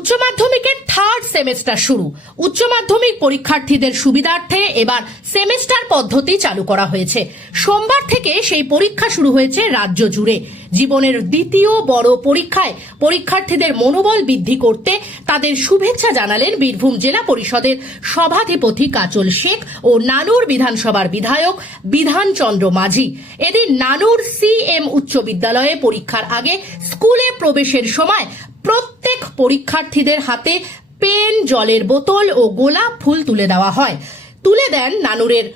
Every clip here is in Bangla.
উচ্চ মাধ্যমিকের থার্ড সেমেস্টার শুরু। উচ্চ মাধ্যমিক পরীক্ষার্থীদের সুবিধার্থে এবার সেমেস্টার পদ্ধতি চালু করা হয়েছে। সোমবার থেকে সেই পরীক্ষা শুরু হয়েছে রাজ্য জুড়ে। জীবনের দ্বিতীয় বড় পরীক্ষায় পরীক্ষার্থীদের মনোবল বৃদ্ধি করতে তাদের শুভেচ্ছা জানালেন বীরভূম জেলা পরিষদের সভাধিপতি কাজল শেখ ও নানুর বিধানসভার বিধায়ক বিধানচন্দ্র মাঝি। এদিন নানুর সিএম উচ্চ বিদ্যালয়ে পরীক্ষার আগে স্কুলে প্রবেশের সময় প্রত্যেক পরীক্ষার্থীদের হাতে পেন, জলের বোতল ও গোলাপ ফুল তুলে দেওয়া হয়। তুলে দেন নানুরের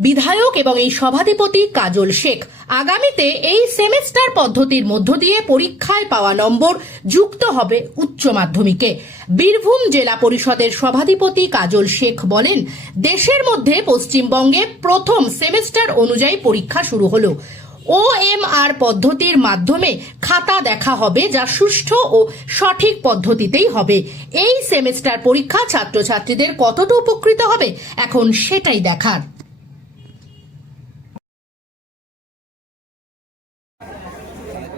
বিধায়ক এবং এই সভাধিপতি কাজল শেখ। আগামীতে এই সেমেস্টার পদ্ধতির মধ্য দিয়ে পরীক্ষায় পাওয়া নম্বর যুক্ত হবে উচ্চ মাধ্যমিকে। বীরভূম জেলা পরিষদের সভাধিপতি কাজল শেখ বলেন, দেশের মধ্যে পশ্চিমবঙ্গে প্রথম সেমেস্টার অনুযায়ী পরীক্ষা শুরু হলো। ওএমআর পদ্ধতির মাধ্যমে খাতা দেখা হবে যা সুষ্ঠু ও সঠিক পদ্ধতিতেই হবে। এই সেমেস্টার পরীক্ষা ছাত্রছাত্রীদের কতটা উপকৃত হবে এখন সেটাই দেখার।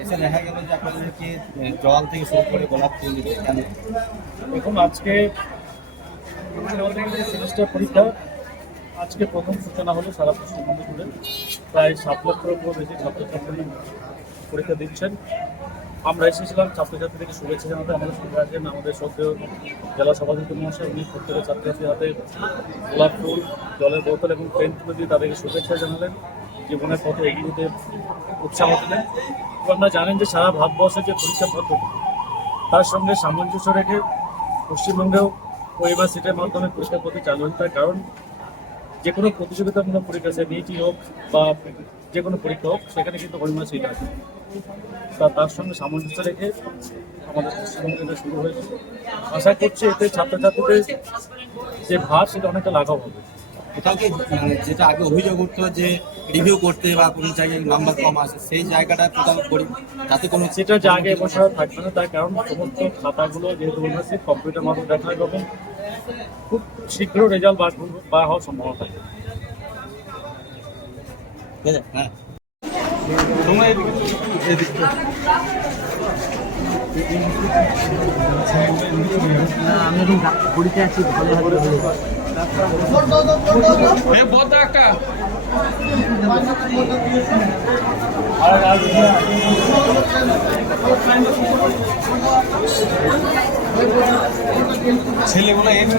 এসে দেখা গেল যে আপনাদেরকে জল থেকে শুরু করে গোলাপ ফুল দিতে আজকে সেমিস্টার পরীক্ষা আজকে প্রথম সূচনা হলো সারা পশ্চিমবঙ্গ জুড়ে। প্রায় সাত লক্ষের উপর বেশি ছাত্রছাত্রী পরীক্ষা দিচ্ছেন। আমরা এসেছিলাম ছাত্রছাত্রীদেরকে শুভেচ্ছা জানাতে। আমাদের সঙ্গে আছেন আমাদের সদ্যেয় জেলা সভাপতি মহাশয় উনি প্রত্যেকের ছাত্রছাত্রীর হাতে গোলাপ ফুল, জলের বোতল এবং পেন তুলে দিয়ে তাদেরকে শুভেচ্ছা জানালেন। জীবনের পথে এগিয়ে যেতে উৎসাহ দিলেন। আপনারা জানেন যে সারা ভারতবর্ষের যে পরীক্ষা পদ্ধতি, তার সঙ্গে সামঞ্জস্য রেখে পশ্চিমবঙ্গেও ওয়েবার সিটের মাধ্যমে পরীক্ষা পদ্ধতি চালু তার কারণ যে কোনো প্রতিযোগিতামূলক পরীক্ষা, সে নিটি হোক বা যে কোনো পরীক্ষা হোক, সেখানে কিন্তু ওয়েবার সিট আছে। তা তার সঙ্গে সামঞ্জস্য রেখে আমাদের পশ্চিমবঙ্গে এটা শুরু হয়েছে। আশা করছি এতে ছাত্রছাত্রীদের যে ভার, সেটা অনেকটা লাঘব হবে। এটাকে মানে যেটা আগে অভিযোগ উঠতো যে রিভিউ করতে বা কোনো জায়গায় নাম্বার কম আসে সেই জায়গাটা কোথাও করি। যাতে কোনো সেটা যে আগে থাকবে না তার কারণ সমস্ত খাতাগুলো যেহেতু বলেছি কম্পিউটার মাধ্যমে দেখা হবে খুব শীঘ্র রেজাল্ট বার করবে- বার হওয়ার সম্ভাবনা থাকে। ঠিক আছে? হ্যাঁ। তোমরা এদিকে। এদিকে। আমি এখন পরীক্ষা আছি ভালো হবে ছেলেগুলো এনে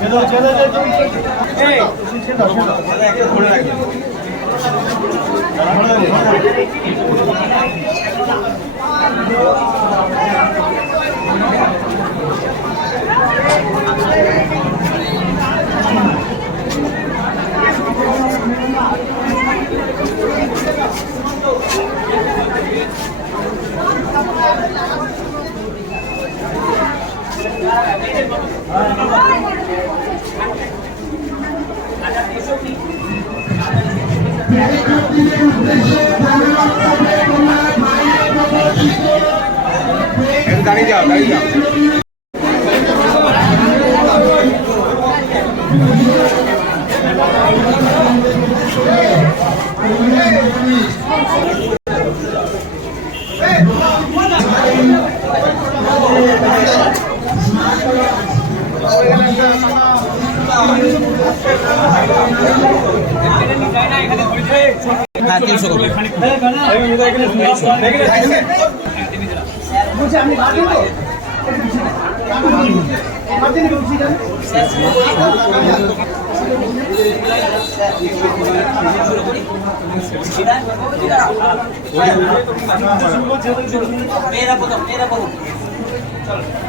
先走，先走，先走，先走，先走，先走，先走，先走。Thank you. দাঁড়িয়ে যাও দাঁড়িয়ে যাও হ্যাঁ তিনশো मेरा बोलो मेरा बोलो चलो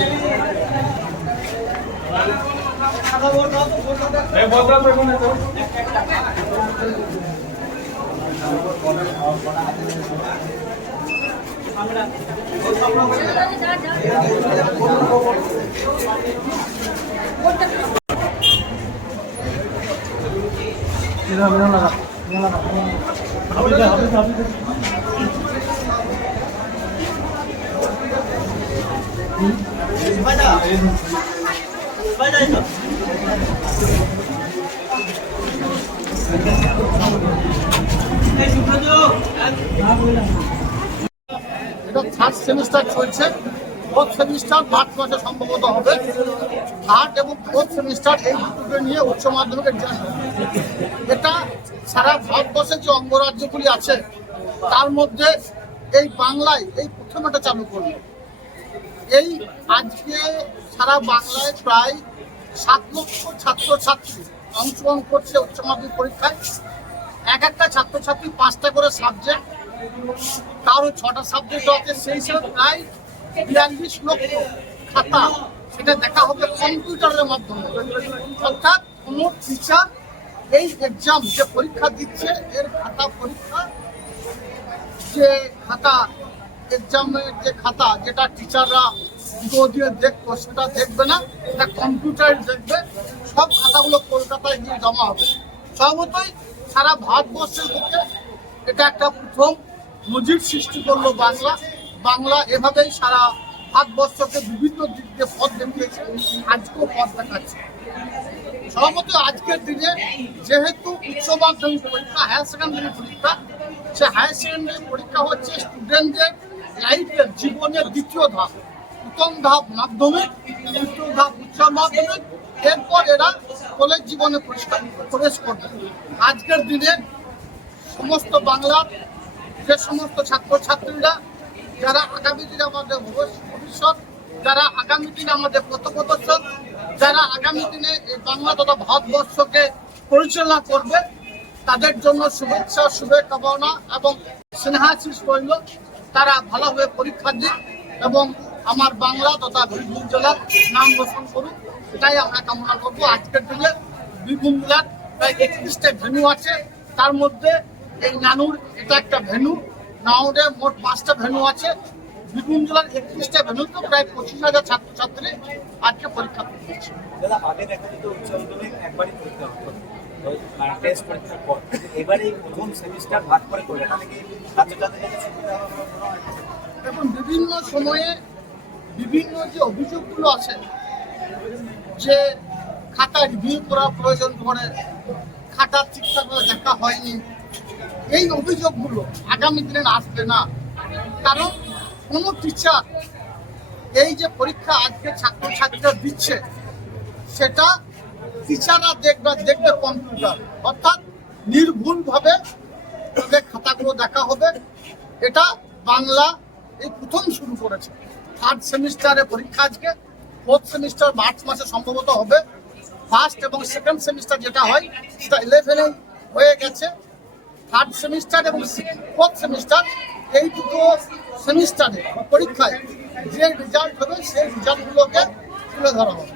नहीं बहुत बड़ा पेपर में तो इधर लगा लगा अभी जा अभी जा अभी 맞아. 맞아 있어. থার্ড সেমিস্টার চলছে। ফোর্থ সেমিস্টার মার্চ মাসে সম্ভবত হবে। থার্ড এবং ফোর্থ সেমিস্টার এই দুটোকে নিয়ে উচ্চ মাধ্যমিক এটা সারা ভারতবর্ষের যে অঙ্গরাজ্যগুলি আছে, তার মধ্যে এই বাংলায় এই প্রথম এটা চালু করল এই আজকে সারা বাংলায় প্রায় সাত লক্ষ ছাত্রছাত্রী অংশগ্রহণ করছে উচ্চ মাধ্যমিক পরীক্ষায়। এক একটা ছাত্রছাত্রী পাঁচটা করে সাবজেক্ট কারও ছটা সাবজেক্ট আছে, সেই হিসেবে প্রায় বিয়াল্লিশ লক্ষ খাতা সেটা দেখা হবে কম্পিউটারের মাধ্যমে। অর্থাৎ কোনো টিচার এই এক্সাম যে পরীক্ষা দিচ্ছে, এর খাতা পরীক্ষা, যে খাতা এক্সামের যে খাতা, যেটা টিচাররা দিয়ে দেখতো সেটা দেখবে না, এটা কম্পিউটারে দেখবে, সব খাতাগুলো কলকাতায় গিয়ে জমা হবে। স্বভাবতই সারা ভারতবর্ষের দিকে এটা একটা প্রথম নজির সৃষ্টি করল বাংলা। বাংলা এভাবেই সারা ভারতবর্ষকে বিভিন্ন দিক দিয়ে পথ দেখিয়েছে, আজকেও পথ দেখাচ্ছে। সভাপতি আজকের দিনে যেহেতু উচ্চ মাধ্যমিক পরীক্ষা হায়ার সেকেন্ডারি পরীক্ষা, সে হায়ার সেকেন্ডারি পরীক্ষা হচ্ছে স্টুডেন্টদের লাইফের জীবনের দ্বিতীয় ধাপ। প্রথম ধাপ মাধ্যমিক দ্বিতীয় ধাপ উচ্চ মাধ্যমিক, এরপর এরা কলেজ জীবনে প্রবেশ করবে। আজকের দিনে সমস্ত বাংলার যে সমস্ত ছাত্রছাত্রীরা, যারা আগামী দিনে আমাদের ভবিষ্যৎ যারা আগামী দিনে আমাদের পথপ্রদর্শক, যারা আগামী দিনে এই বাংলা তথা ভারতবর্ষকে পরিচালনা করবে, তাদের জন্য শুভেচ্ছা শুভকামনা এবং স্নেহাশিস রইল। তারা ভালোভাবে পরীক্ষা দিক এবং আমার বাংলা তথা বীরভূম জেলার নাম রোশন করুক। এটাই আমরা কামনা করব। আজকের দিনে বীরভূম জেলার প্রায় একত্রিশটা ভেন্যু আছে। তার মধ্যে এই নানুর এটা একটা ভেন্যু নাউডে মোট পাঁচটা ভেন্যু আছে। বীরভূম জেলার একত্রিশটা ভেনু ভেন্যুতে প্রায় পঁচিশ হাজার ছাত্রছাত্রী আজকে পরীক্ষা টেস্ট পরীক্ষার পর। এবারে প্রথম সেমিস্টার ভাগ করে করলে তাহলে কি ছাত্রছাত্রীদের সুবিধা এখন বিভিন্ন সময়ে বিভিন্ন যে অভিযোগগুলো আছে, যে খাতা রিভিউ করা প্রয়োজন পড়ে খাতা ঠিকঠাক দেখা হয়নি, এই অভিযোগগুলো আগামী দিনে আসবে না। কারণ কোনো টিচার এই যে পরীক্ষা আজকে ছাত্রছাত্রীরা দিচ্ছে, সেটা টিচাররা দেখবে দেখবে কম্পিউটার অর্থাৎ নির্ভুলভাবে তাদের খাতাগুলো দেখা হবে। এটা বাংলা এই প্রথম শুরু করেছে। থার্ড সেমিস্টারে পরীক্ষা আজকে। ফোর্থ সেমিস্টার মার্চ মাসে সম্ভবত হবে। ফার্স্ট এবং সেকেন্ড সেমিস্টার যেটা হয়, সেটা ইলেভেনে হয়ে গেছে। থার্ড সেমিস্টার এবং ফোর্থ সেমিস্টার এই দুটো সেমিস্টারে পরীক্ষায় যে রেজাল্ট হবে, সেই রেজাল্টগুলোকে তুলে ধরা হবে।